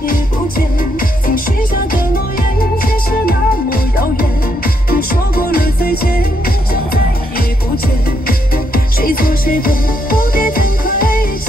也不见，曾许下的诺言却是那么遥远。你说过了再见，就再也不见。谁做谁的不必太亏欠。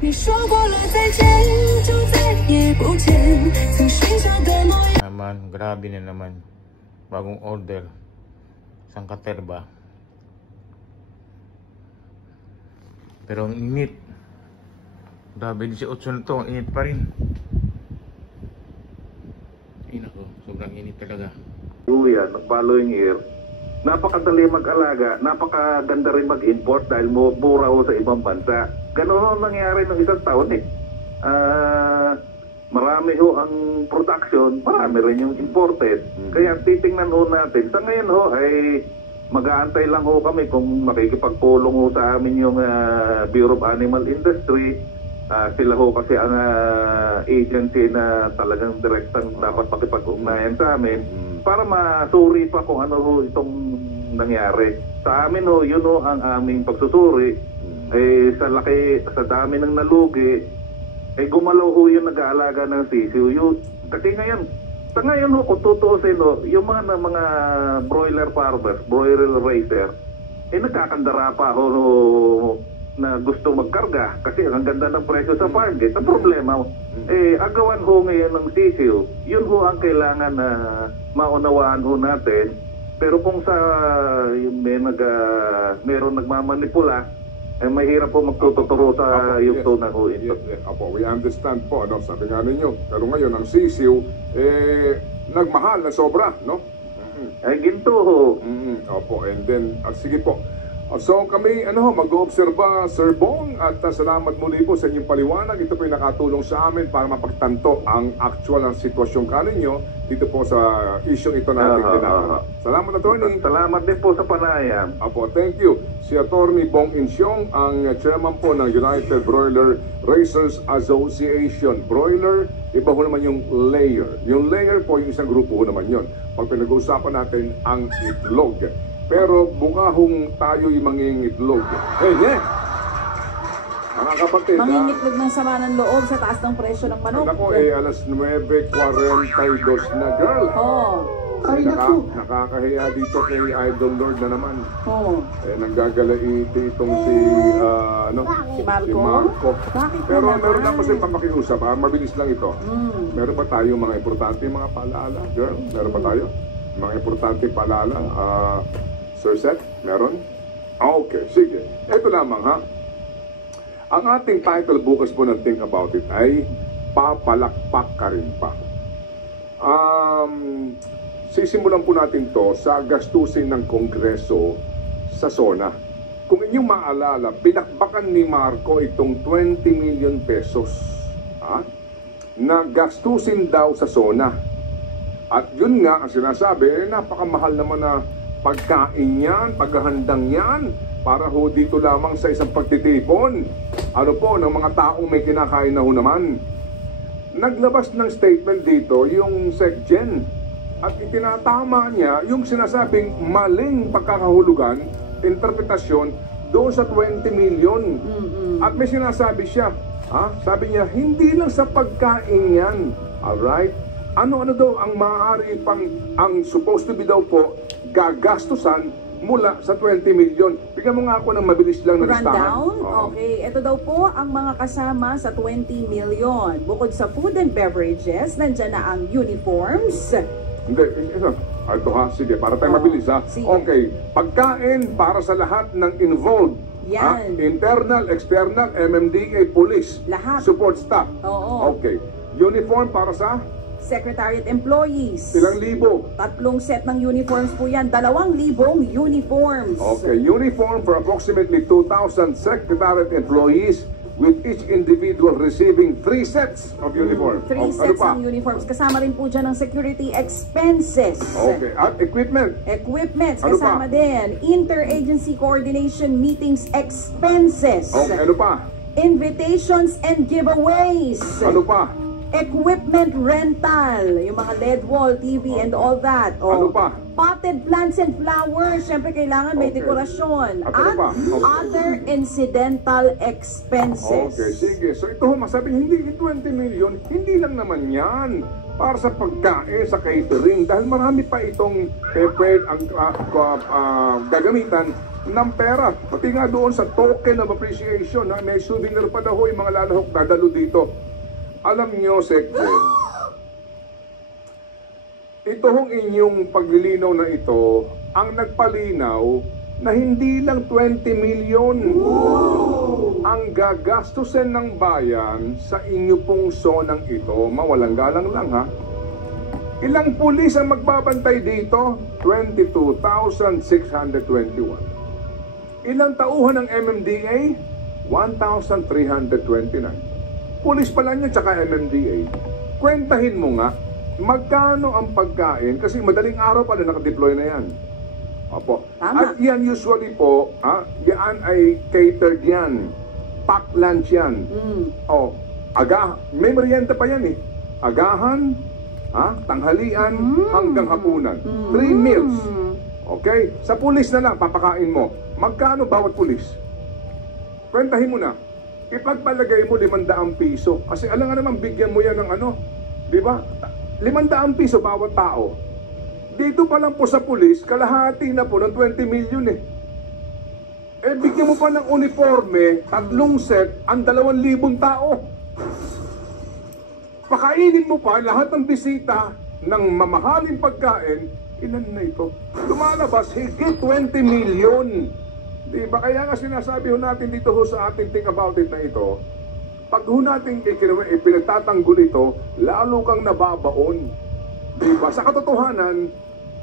你说过了再见，就再也不见。曾许下的诺言。Naman, grabe na naman. Bagong order. Isang katerba. Pero ang init. Grabe, 18 na to. Ang init pa rin. Ay nako, sobrang init talaga. Yan, following year, napakadali mag-alaga, napakaganda rin mag-import dahil mura ho sa ibang bansa. Ganoon nangyari ng isang taon eh. Marami ho ang production, marami rin yung imported. Kaya titingnan ho natin. Sa ngayon ho ay mag-aantay lang ho kami kung makikipagpulong ho sa amin yung Bureau of Animal Industry. Sila ho kasi ang agency na talagang direktang dapat makipag-ugnayan sa amin para masuri pa kung ano ho itong nangyari. Sa amin ho, yun ho ang aming pagsusuri. Sa dami ng nalugi, gumalaw ho yung nag-aalaga ng sisiw. Kasi sa ngayon ho, kung tutuusin ho, yung mga broiler farmers, broiler raiser, nagkakandara pa ho na gusto magkarga kasi ang ganda ng presyo sa farm gate. Ang problema, agawan ho ngayon ng sisiw, yun ho ang kailangan na maunawaan ho natin. Pero kung sa meron nagmamanipula, mahirap po magtuturo sa yugto ng huin. Apo, we understand po, ano, sabi nga ninyo. Pero ngayon, ang sisiw, nagmahal na sobra, no? Ginto ho. Opo, and then, sige po. So kami mag-oobserba, Sir Bong, at salamat muli po sa inyong paliwanag. Ito po yung nakatulong sa amin para mapagtanto ang actual ng sitwasyon kaninyo dito po sa issue ito natin tinawag. Salamat, Attorney. Salamat din po sa panayam. Apo, thank you. Si Attorney Bong Insyong, ang chairman po ng United Broiler Raisers Association. Broiler, iba ho naman yung layer. Yung layer po, yung isang grupo ho naman yun. Pag pinag-uusapan natin ang itlog. Pero bukahong tayo'y mangingitlog. Mga kapatid, mangingitlog ng sama ng loob sa taas ng presyo ng manok. Ako alas 9:42 na, girl. Ay, nakakahiya dito kay Idol Lord na naman. Nanggagalaiti itong si Marco. Pero meron na kasi papakiusap, mabilis lang ito. Meron ba tayo mga importante mga paalaala, girl? Meron ba tayo? Mga importante paalaala? Sir Seth, meron? Okay, sige. Ito lamang ha. Ang ating title bukas po ng Think About It ay Papalakpak Ka Rin Pa. Sisimulan po natin to sa gastusin ng Kongreso sa SONA. Kung inyong maalala, pinakbakan ni Marco itong 20 million pesos na gastusin daw sa SONA. At yun nga, ang sinasabi, napakamahal naman na pagkain yan, paghahandang yan, para ho dito lamang sa isang pagtitipon. Ano po, ng mga taong may kinakain na ho naman. Naglabas ng statement dito yung SecGen at itinatama niya yung sinasabing maling pagkakahulugan, interpretasyon doon sa 20 million. At may sinasabi siya, sabi niya, hindi lang sa pagkain yan. Alright? Ano-ano daw ang maaari pang, ang supposed to be daw po, gagastusan mula sa 20 million. Bigyan mo nga ako ng mabilis lang na listahan. Okay, ito daw po ang mga kasama sa 20 million. Bukod sa food and beverages, nandyan na ang uniforms. Hindi, ito sige, para tayo mabilis sige. Okay, pagkain para sa lahat ng involved. Yan. Internal, external, MMDA, police. Lahat. Support staff. Okay. Uniform para sa? Secretariat employees. Ilang libo? 3 set ng uniforms po yan. 2,000 uniforms. Okay, uniform for approximately 2,000 secretariat employees with each individual receiving 3 sets of uniform. 3 sets ng uniforms. Kasama rin po dyan ng security expenses. Okay, at equipment? Equipments, kasama din. Interagency coordination meetings expenses. Okay, ano pa? Invitations and giveaways. Ano pa? Equipment rental, yung mga LED wall, TV and all that. Ano pa? potted plants and flowers. Siyempre, kailangan may Okay. dekorasyon. At ano pa? Okay. Other incidental expenses. Okay, sige. So ito, masabi, hindi 20 million, hindi lang naman yan para sa pagkain, sa catering, dahil marami pa itong gagamitan ng pera. Pati nga doon sa token of appreciation, na may souvenir pa daw yung mga lalahok na dalo dito. Alam nyo, Sekjen, ito hong inyong paglilinaw na ito ang nagpalinaw na hindi lang 20 million ang gagastusin ng bayan sa inyo pong zonang ito. Mawalang galang lang ha. Ilang pulis ang magbabantay dito? 22,621. Ilang tauhan ng MMDA? 1,329. Pulis pala niya tsaka MMDA. Kwentahin mo nga, magkano ang pagkain? Kasi madaling araw pa na nakadeploy na yan. Opo. Tama. At yan usually po, yan ay catered yan. Pack lunch yan. May merienda pa yan eh. Agahan, tanghalian, hanggang hapunan. 3 meals. Okay? Sa pulis na lang, papakain mo. Magkano bawat pulis? Kwentahin mo na. Ipagpalagay mo 500 piso. Kasi alam nga naman, bigyan mo yan ng ano. Di ba? 500 piso bawat tao. Dito pa lang po sa pulis, kalahati na po ng 20 million eh. Bigyan mo pa ng uniforme, 3 set, ang 2,000 tao. Pakainin mo pa lahat ng bisita ng mamahaling pagkain, ilan na ito? Lumalabas, higit 20 million. Diba? Kaya nga sinasabi ho natin dito ho sa ating think about it na ito, pag ho natin pinagtatanggol ito, lalo kang nababaon. Diba? Sa katotohanan,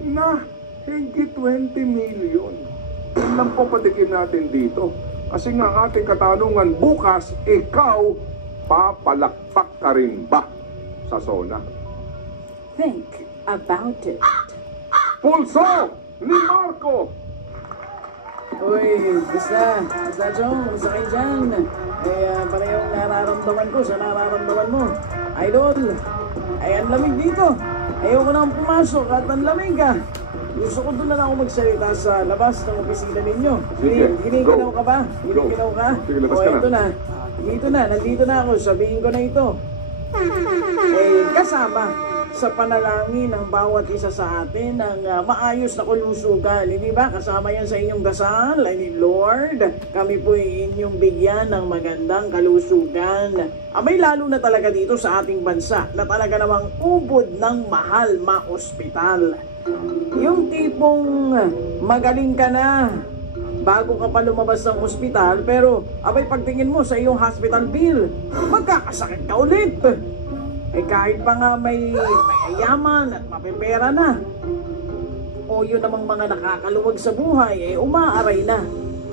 na higit 20 million. Yan lang po patikim natin dito. Kasi nga ang ating katanungan, bukas, ikaw, papalakpak ka rin ba sa zona? Think about it. Pulso ni Marco! Uy, basta Jong, basta kayo dyan. Parehong nararamdaman ko sa nararamdaman mo. Idol, ang lamig dito. Ayoko na pumasok at ang lamig ka. Gusto ko doon na lang ako magsalita sa labas ng opisina ninyo. Sige, Giniginaw go. ka ba? Go. Giniginaw ka? Sige, labas ka na. Ito na. Nandito na ako. Sabihin ko na ito. Kasama sa panalangin ng bawat isa sa atin ng maayos na kalusugan. Hindi ba? Kasama yan sa inyong dasal. I mean, Lord, kami po inyong bigyan ng magandang kalusugan. Abay, lalo na talaga dito sa ating bansa na talaga namang ubod ng mahal ma-ospital. Yung tipong magaling ka na bago ka pa lumabas ng ospital, pero abay, pagtingin mo sa iyong hospital bill, magkakasakit ka ulit. Kahit pa nga may yaman at mapipera na, o yun namang mga nakakaluwag sa buhay, umaaray na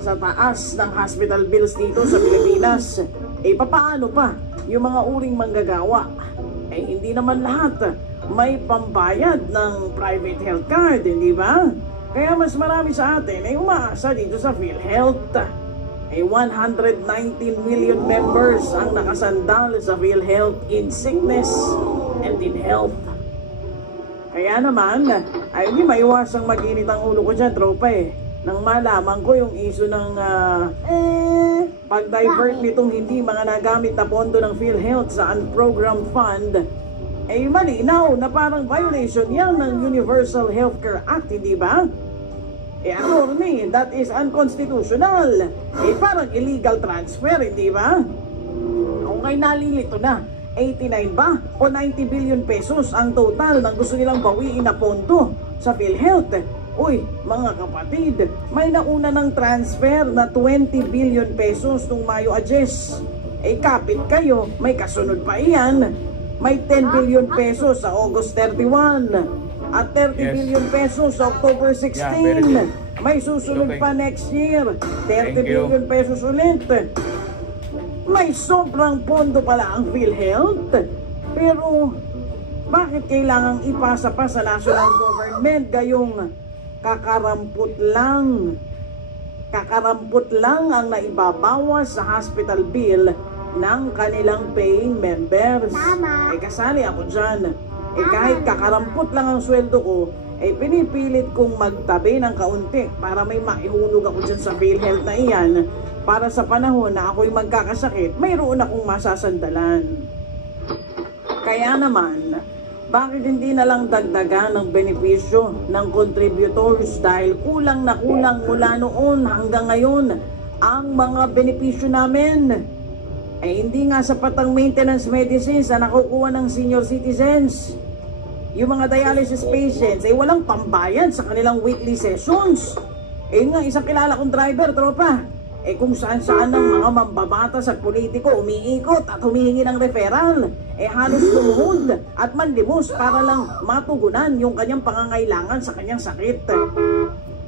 sa taas ng hospital bills dito sa Pilipinas. Papaano pa yung mga uring manggagawa? Hindi naman lahat may pambayad ng private health card, hindi ba? Kaya mas marami sa atin ay umaasa dito sa PhilHealth. 119 million members ang nakasandal sa PhilHealth in sickness and in health. Kaya naman, ay hindi maiwasang mag-init ang ulo ko dyan, tropa Nang malaman ko yung issue ng pag-divert nitong hindi mga nagamit na pondo ng PhilHealth sa unprogrammed fund, malinaw na parang violation yan ng Universal Healthcare Act, hindi ba? Attorney, that is unconstitutional. Parang illegal transfer, hindi ba? Kung kayo nalilito na, 89 ba o 90 billion pesos ang total ng gusto nilang bawiin na pondo sa PhilHealth. Uy, mga kapatid, may nauna ng transfer na 20 billion pesos nung Mayo Adjes. Kapit kayo, may kasunod pa iyan. May 10 billion pesos sa August 31. At 30 billion pesos sa October 16. May susunod pa next year. 30 billion pesos ulit. May sobrang pondo pala ang PhilHealth. Pero bakit kailangang ipasa pa sa national government gayong kakarampot lang ang naibabawas sa hospital bill ng kanilang paying members? Kasali ako dyan. Kahit kakarampot lang ang sweldo ko, pinipilit kong magtabi ng kaunti para may maihulog ako dyan sa PhilHealth na iyan para sa panahon na ako'y magkakasakit, mayroon akong masasandalan. Kaya naman, bakit hindi na lang dagdagan ng benepisyo ng contributors dahil kulang na kulang mula noon hanggang ngayon ang mga benepisyo namin? Hindi nga sapat ang maintenance medicines na nakukuha ng senior citizens. Yung mga dialysis patients ay walang pambayad sa kanilang weekly sessions. Nga isang kilala kong driver, tropa. Kung saan-saan ng mga mambabatas at politiko umiikot at humihingi ng referral, halos tumuhod at manlimos para lang matugunan yung kanyang pangangailangan sa kanyang sakit.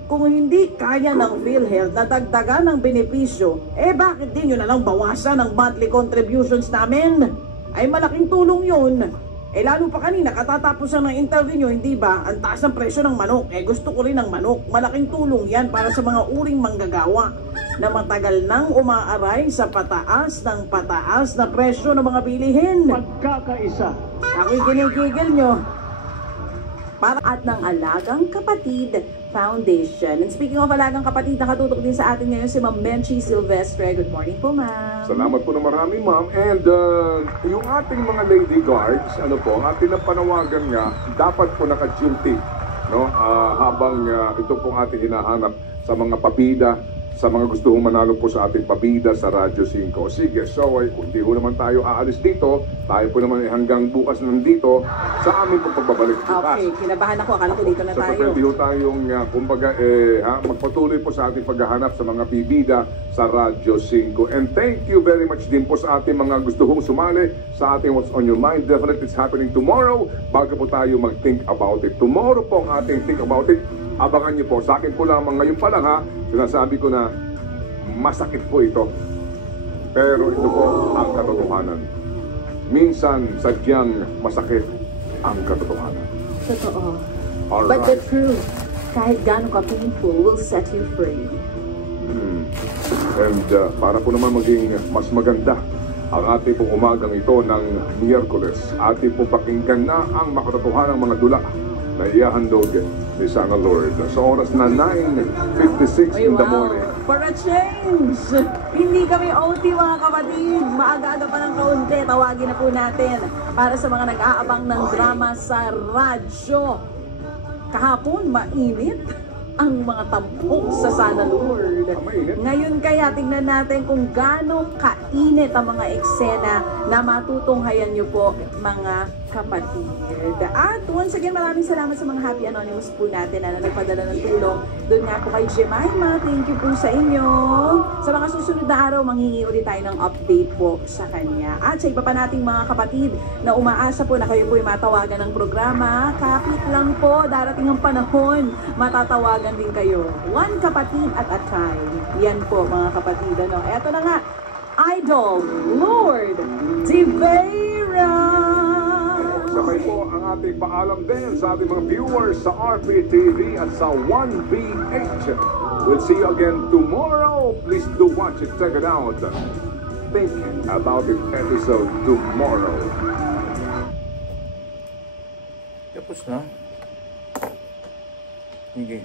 Kung hindi kaya ng PhilHealth na dagdagan ng benepisyo, bakit din yun na lang bawasan ang monthly contributions namin? Ay malaking tulong yun. Lalo pa kanina, katatapusan ng interview nyo, hindi ba? Ang taas ng presyo ng manok. Gusto ko rin ng manok. Malaking tulong yan para sa mga uring manggagawa na matagal nang umaaray sa pataas na presyo ng mga bilihin. Pagkakaisa. Ako'y ginigigil nyo. At ng Alagang Kapatid Foundation. And speaking of Alagang Kapatid, nakatutok din sa atin ngayon si Ma'am Menchi Silvestre. Good morning po, ma'am. Salamat po na marami, ma'am. And yung ating mga lady guards, ang ating panawagan nga, dapat po naka-duty, no? Habang ito pong ating hinahanap sa mga pabida, sa mga gusto manalo po sa ating pabida sa Radyo 5. Sige, so hindi ho naman tayo aalis dito. Tayo po naman hanggang bukas nandito sa aming pagbabalik bukas. Okay, kinabahan ako. Akala ko dito na So, tayo. pwede ho tayong, kumbaga, magpatuloy po sa ating paghahanap sa mga bibida sa Radyo 5. And thank you very much din po sa ating mga gusto hong sumali sa ating What's on Your Mind. Definitely it's happening tomorrow bago po tayo mag-think about it. Tomorrow po ang ating think about it. Abangan niyo po. Sa akin po lamang ngayon pa lang, sinasabi ko na masakit po ito. Pero ito po ang katotohanan. Minsan, sadyang masakit ang katotohanan. Totoo. Alright. But the truth, kahit gano'n ka painful, will set you free. And para po naman maging mas maganda ang ating pong umagang ito ng Miyerkules, ating pong pakinggan na ang makatotohanan ng mga dula na iyahandog ni Sana Lord. Sa oras na 9:56 in the morning. For a change! Hindi kami OT mga kapatid. Maaga-aga pa ng kaunti. Tawagin na po natin para sa mga nag-aabang ng drama sa radyo. Kahapon, mainit ang mga tampok sa Sana Lord. Ngayon kaya tingnan natin kung gaano kainit ang mga eksena na matutunghayan nyo po mga kapatid. At once again, maraming salamat sa mga Happy Anonymous po natin na nagpadala ng tulong. Doon nga po kay Jemima, thank you po sa inyo. Sa mga susunod na araw, manghingi ulit tayo ng update po sa kanya. At sa iba pa nating mga kapatid na umaasa po na kayo po ay matawagan ng programa, kapit lang po, darating ang panahon, matatawagan din kayo. One kapatid at a time. Yan po mga kapatid. Eto na nga, Idol Lord Tivera. Sabay po ang ating paalam din sa ating mga viewers sa RPTV at sa 1BH. We'll see you again tomorrow. Please do watch it. Check it out. Think about it episode tomorrow. Tapos na. Sige.